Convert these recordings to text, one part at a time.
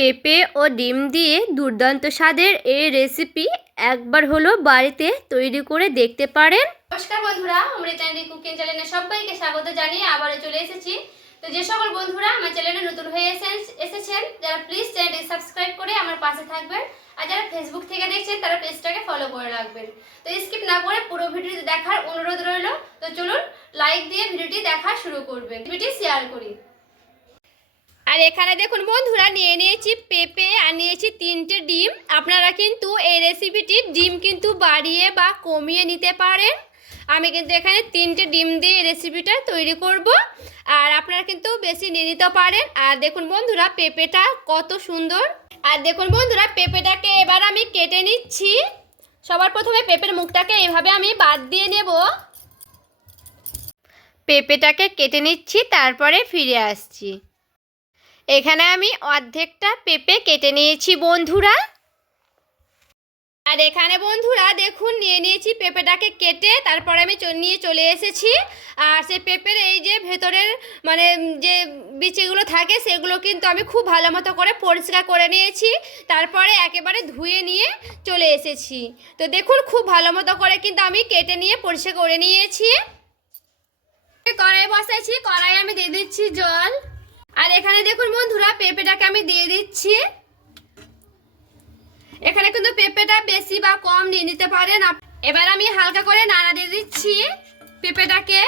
পেঁপে ও ডিম দিয়ে দুর্দান্ত স্বাদের এই রেসিপি একবার হলো বাড়িতে তৈরি করে দেখতে পারেন। নমস্কার বন্ধুরা, অমৃতা অ্যান্ড কুকিং চ্যানেলে সবাইকে স্বাগত জানিয়ে আবারও চলে এসেছি। তো যে সকল বন্ধুরা আমার চ্যানেলে নতুন হয়ে এসেন, এসেছেন, যারা প্লিজ চ্যানেলটি সাবস্ক্রাইব করে আমার পাশে থাকবেন আর যারা ফেসবুক থেকে দেখছেন, তারা পেজটাকে ফলো করে রাখবেন। তো স্কিপ না করে পুরো ভিডিওটি দেখার অনুরোধ রইল। তো চলুন লাইক দিয়ে ভিডিওটি দেখা শুরু করবেন। ভিডিওটি শেয়ার করি। আর এখানে দেখুন বন্ধুরা, নিয়ে নিয়েছি পেঁপে আর নিয়েছি তিনটে ডিম। আপনারা কিন্তু এই রেসিপিটি ডিম কিন্তু বাড়িয়ে বা কমিয়ে নিতে পারেন। আমি কিন্তু এখানে তিনটে ডিম দিয়ে রেসিপিটা তৈরি করব। আর আপনারা কিন্তু বেশি নিয়ে নিতে পারেন। আর দেখুন বন্ধুরা, পেঁপেটা কত সুন্দর। আর দেখুন বন্ধুরা, পেঁপেটাকে এবার আমি কেটে নিচ্ছি। সবার প্রথমে পেঁপের মুখটাকে এভাবে আমি বাদ দিয়ে নেব। পেঁপেটাকে কেটে নিচ্ছি, তারপরে ফিরে আসছি। এখানে আমি অর্ধেকটা পেঁপে কেটে নিয়েছি, বন্ধুরা। আর এখানে, বন্ধুরা, দেখুন, নিয়ে নিয়েছি পেঁপেটাকে কেটে, তারপরে আমি নিয়ে চলে এসেছি। আর সে পেঁপের এই যে ভেতরের মানে যে বিচিগুলো থাকে, সেগুলো কিন্তু আমি খুব ভালো মতো করে পরিষ্কার করে নিয়েছি। তারপরে একেবারে ধুয়ে নিয়ে চলে এসেছি। তো দেখুন, খুব ভালো মতো করে কিন্তু আমি কেটে নিয়ে পরিষ্কার করে নিয়েছি। কড়াই বসেছি কড়াই আমি দিয়ে দিচ্ছি জল। আর এখানে দেখুন বন্ধুরা, পেঁপেটাকে আমি দিয়ে দিচ্ছি। এখানে কিন্তু পেঁপেটা বেশি বা কম নিয়ে নিতে পারেন এবার আমি হালকা করে নাড়া দিয়ে দিচ্ছি পেঁপেটাকে।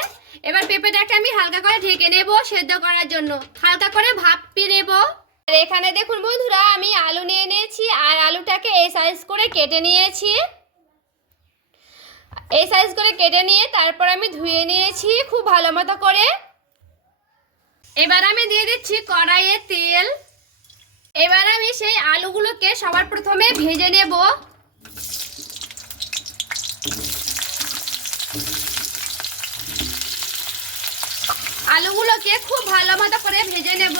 এবার পেঁপেটাকে আমি হালকা করে ঢেকে নেব সেদ্ধ করার জন্য। হালকা করে ভাপিয়ে নেব। আর এখানে দেখুন বন্ধুরা, আমি আলু নিয়ে নিয়েছি আর আলুটাকে এই সাইজ করে কেটে নিয়েছি। এই সাইজ করে কেটে নিয়ে তারপর আমি ধুয়ে নিয়েছি খুব ভালো মতো করে। এবার আমি দিয়ে দিচ্ছি কড়াইয়ে তেল। এবার আমি সেই আলুগুলোকে সবার প্রথমে ভেজে নেব। আলুগুলোকে খুব ভালো মতো করে ভেজে নেব।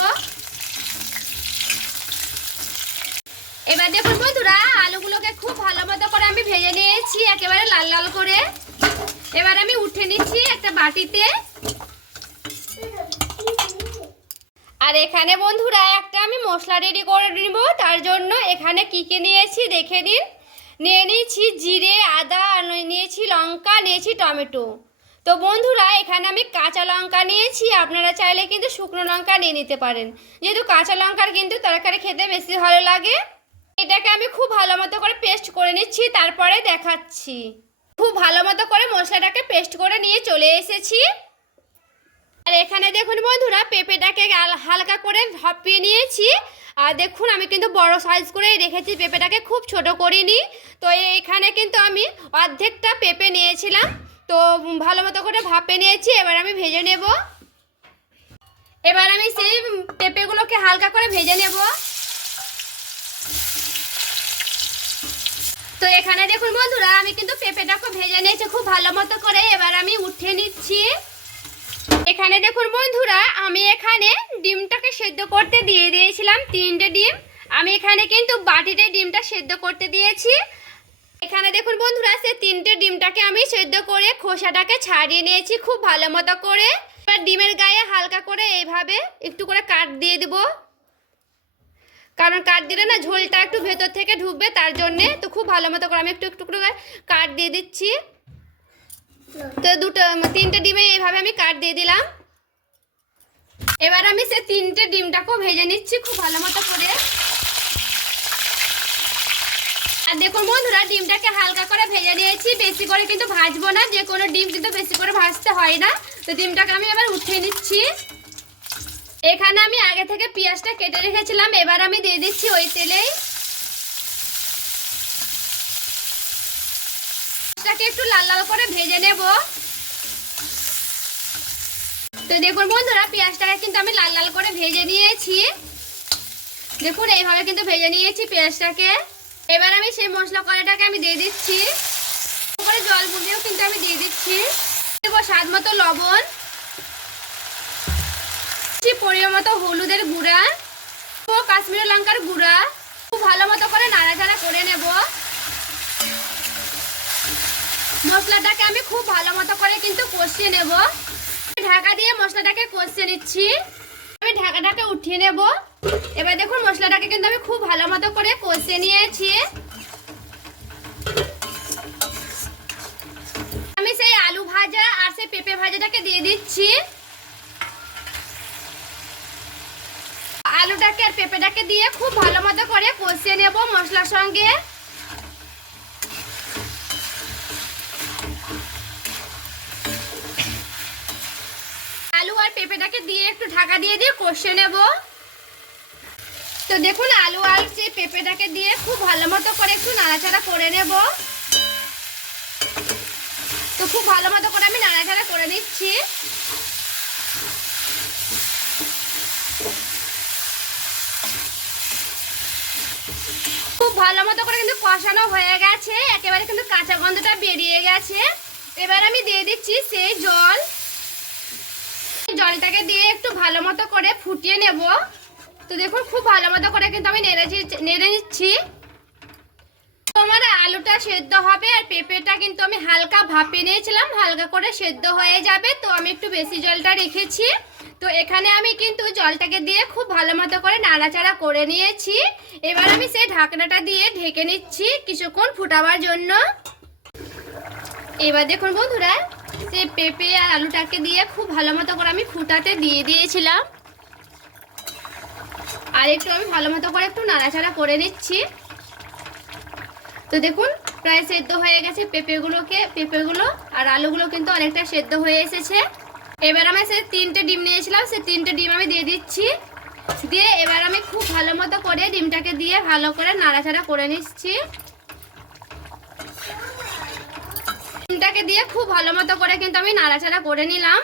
এবার দেখুন বন্ধুরা, আলুগুলোকে খুব ভালো মতো করে আমি ভেজে নিয়েছি একেবারে লাল লাল করে। এবার আমি উঠে নিচ্ছি একটা বাটিতে। আর এখানে বন্ধুরা, একটা আমি মশলা রেডি করে নিব। তার জন্য এখানে কী কী নিয়েছি দেখে নিন। নিয়ে নিয়েছি জিরে, আদা নিয়েছি লঙ্কা, নিয়েছি টমেটো। তো বন্ধুরা, এখানে আমি কাঁচা লঙ্কা নিয়েছি। আপনারা চাইলে কিন্তু শুকনো লঙ্কা নিয়ে নিতে পারেন। যেহেতু কাঁচা লঙ্কার কিন্তু তরকারি খেতে বেশি ভালো লাগে। এটাকে আমি খুব ভালো মতো করে পেস্ট করে নিচ্ছি, তারপরে দেখাচ্ছি। খুব ভালো মতো করে মশলাটাকে পেস্ট করে নিয়ে চলে এসেছি। আর এখানে দেখুন বন্ধুরা, পেঁপেটাকে হালকা করে ভাপিয়ে নিয়েছি। আর দেখুন, আমি কিন্তু বড় সাইজ করেই রেখেছি, পেঁপেটাকে খুব ছোট করিনি। তো এখানে কিন্তু আমি অর্ধেকটা পেঁপে নিয়েছিলাম। তো ভালো মতো করে ভাপে নিয়েছি, এবার আমি ভেজে নেব। এবার আমি সেই পেঁপেগুলোকে হালকা করে ভেজে নেব। তো এখানে দেখুন বন্ধুরা, আমি কিন্তু পেঁপেটাকে ভেজে নিয়েছি খুব ভালো মতো করে। এবার আমি উঠিয়ে নিচ্ছি। এখানে দেখুন বন্ধুরা, আমি এখানে ডিমটাকে সেদ্ধ করতে দিয়ে দিয়েছিলাম তিনটে ডিম। আমি এখানে কিন্তু বাটিতে ডিমটা সেদ্ধ করতে দিয়েছি। এখানে দেখুন বন্ধুরা, সে তিনটে ডিমটাকে আমি সেদ্ধ করে খোসাটাকে ছাড়িয়ে নিয়েছি খুব ভালো মতো করে। এবার ডিমের গায়ে হালকা করে এইভাবে একটু করে কাট দিয়ে দিব। কারণ কাট দিলে না ঝোলটা একটু ভেতর থেকে ঢুকবে, তার জন্যে তো খুব ভালো মতো করে আমি একটু একটু করে কাট দিয়ে দিচ্ছি। তো দুটো তিনটে ডিমে এইভাবে আমি কাট দিয়ে দিলাম। এবার আমি সে তিনটে ডিমটাকেও ভেজে নিচ্ছি খুব ভালো মতো করে। আর দেখুন বন্ধুরা, ডিমটাকে হালকা করে ভেজে নিয়েছি। বেশি করে কিন্তু ভাজবো না, যে কোনো ডিম কিন্তু বেশি করে ভাজতে হয় না। তো ডিমটাকে আমি এবার উঠিয়ে নিচ্ছি। এখানে আমি আগে থেকে পেঁয়াজটা কেটে রেখেছিলাম, এবার আমি দিয়ে দিচ্ছি ওই তেলেই। পেঁয়াজটাকে একটু লাল লাল করে ভেজে নেব। তো দেখুন বন্ধুরা, পেঁয়াজটাকে কিন্তু আমি লাল লাল করে ভেজে নিয়েছি। দেখুন, এইভাবে কিন্তু ভেজে নিয়েছি পেঁয়াজটাকে। এবার আমি সেই মশলা কড়াইটাকে আমি দিয়ে দিচ্ছি। করে জল বুঝেও কিন্তু আমি দিয়ে দিচ্ছি। দেবো স্বাদ মতো লবণ। পরিমাণ মতো হলুদের গুঁড়া। ও কাশ্মীরি লঙ্কার গুঁড়া। খুব ভালো মতো করে নাড়াচাড়া করে নেব। মশলাটাকে আমি খুব ভালো মতো করে কিন্তু কষিয়ে নেব। ঢাকা দিয়ে মশলাটাকে কষিয়ে নিচ্ছি। আমি ঢাকাটাকে উঠিয়ে নেব। এবার দেখুন মশলাটাকে কিন্তু আমি খুব ভালো মতো করে কষিয়ে নিয়েছি। আমি সেই আলু ভাজা আর সেই পেঁপে ভাজাটাকে দিয়ে দিচ্ছি। আলুটাকে আর পেঁপেটাকে দিয়ে খুব ভালো মতো করে কষিয়ে নেব মশলার সঙ্গে। আর পেঁপেটাকে দিয়ে একটু ঢাকা দিয়ে দিয়ে কষিয়ে নেব। তো দেখুন, আলু আর পেঁপেটাকে দিয়ে খুব ভালো মতো করে একটু নাড়াচাড়া করে নেব। তো খুব ভালো মতো করে আমি নাড়াচাড়া করে নিচ্ছি। খুব ভালো মতো করে কিন্তু কষানো হয়ে গেছে। একেবারে কিন্তু কাঁচা গন্ধটা বেরিয়ে গেছে। এবার আমি দিয়ে দিচ্ছি সেই জল। জলটাকে দিয়ে একটু ভালো মতো করে ফুটিয়ে নেব। তো দেখুন, খুব ভালো মতো করে কিন্তু আমি নেড়েছি নেড়ে নিচ্ছি। তোমার আলুটা সেদ্ধ হবে আর পেঁপেটা কিন্তু আমি হালকা ভাপে নিয়েছিলাম, হালকা করে সেদ্ধ হয়ে যাবে। তো আমি একটু বেশি জলটা রেখেছি। তো এখানে আমি কিন্তু জলটাকে দিয়ে খুব ভালো মতো করে নাড়াচাড়া করে নিয়েছি। এবার আমি সেই ঢাকনাটা দিয়ে ঢেকে নিচ্ছি কিছুক্ষণ ফুটাবার জন্য। এবার দেখুন বন্ধুরা সেই পেঁপে আর আলুটাকে দিয়ে খুব ভালো মতো করে আমি ফুটাতে দিয়ে দিয়েছিলাম। আর একটু আমি ভালো মতো করে একটু নাড়াচাড়া করে নিচ্ছি। তো দেখুন, প্রায় সেদ্ধ হয়ে গেছে পেঁপেগুলোকে, পেঁপেগুলো আর আলুগুলো কিন্তু অনেকটা সেদ্ধ হয়ে এসেছে। এবার আমি সে তিনটে ডিম নিয়েছিলাম, সে তিনটে ডিম আমি দিয়ে দিচ্ছি। দিয়ে এবার আমি খুব ভালো মতো করে ডিমটাকে দিয়ে ভালো করে নাড়াচাড়া করে নিচ্ছি। ডিমটাকে দিয়ে খুব ভালো মতো করে কিন্তু আমি নাড়াচাড়া করে নিলাম।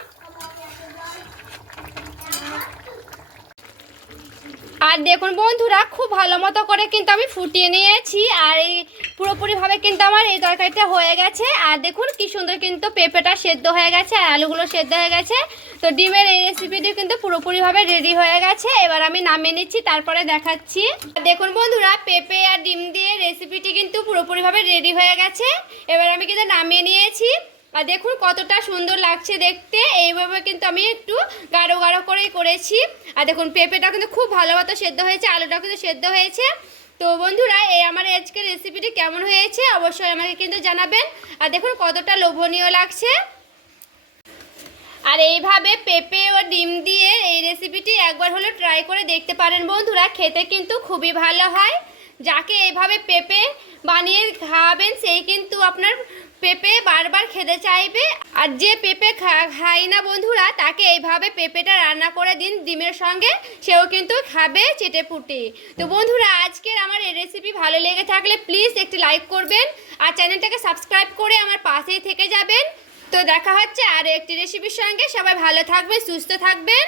আর দেখুন বন্ধুরা, খুব ভালো মতো করে কিন্তু আমি ফুটিয়ে নিয়েছি। আর এই পুরোপুরিভাবে কিন্তু আমার এই তরকারিটা হয়ে গেছে। আর দেখুন কি সুন্দর কিন্তু পেঁপেটা সেদ্ধ হয়ে গেছে, আর আলুগুলো সেদ্ধ হয়ে গেছে। তো ডিমের এই রেসিপিটি কিন্তু পুরোপুরিভাবে রেডি হয়ে গেছে। এবার আমি নামিয়ে নিচ্ছি, তারপরে দেখাচ্ছি। দেখুন বন্ধুরা, পেঁপে আর ডিম দিয়ে রেসিপিটি কিন্তু পুরোপুরিভাবে রেডি হয়ে গেছে। এবার আমি কিন্তু নামিয়ে নিয়েছি। আর দেখুন কতটা সুন্দর লাগছে দেখতে। এইভাবে কিন্তু আমি একটু গাঢ় গাঢ় করেই করেছি। আর দেখুন পেঁপেটা কিন্তু খুব ভালো মতো সেদ্ধ হয়েছে আলুটা কিন্তু সেদ্ধ হয়েছে। তো বন্ধুরা, এই আমার আজকের রেসিপিটি কেমন হয়েছে অবশ্যই আমাকে কিন্তু জানাবেন। আর দেখুন কতটা লোভনীয় লাগছে। আর এইভাবে পেঁপে ও ডিম দিয়ে এই রেসিপিটি একবার হলো ট্রাই করে দেখতে পারেন বন্ধুরা, খেতে কিন্তু খুবই ভালো হয়। যাকে এইভাবে পেঁপে বানিয়ে খাওয়াবেন, সেই কিন্তু আপনার পেঁপে বারবার খেতে চাইবে। আর যে পেঁপে খায় না বন্ধুরা, তাকে এইভাবে পেঁপেটা রান্না করে দিন ডিমের সঙ্গে, সেও কিন্তু খাবে চেটে পুটে তো বন্ধুরা, আজকের আমার এই রেসিপি ভালো লেগে থাকলে প্লিজ একটি লাইক করবেন, আর চ্যানেলটাকে সাবস্ক্রাইব করে আমার পাশেই থেকে যাবেন। তো দেখা হচ্ছে আর একটি রেসিপির সঙ্গে। সবাই ভালো থাকবেন সুস্থ থাকবেন।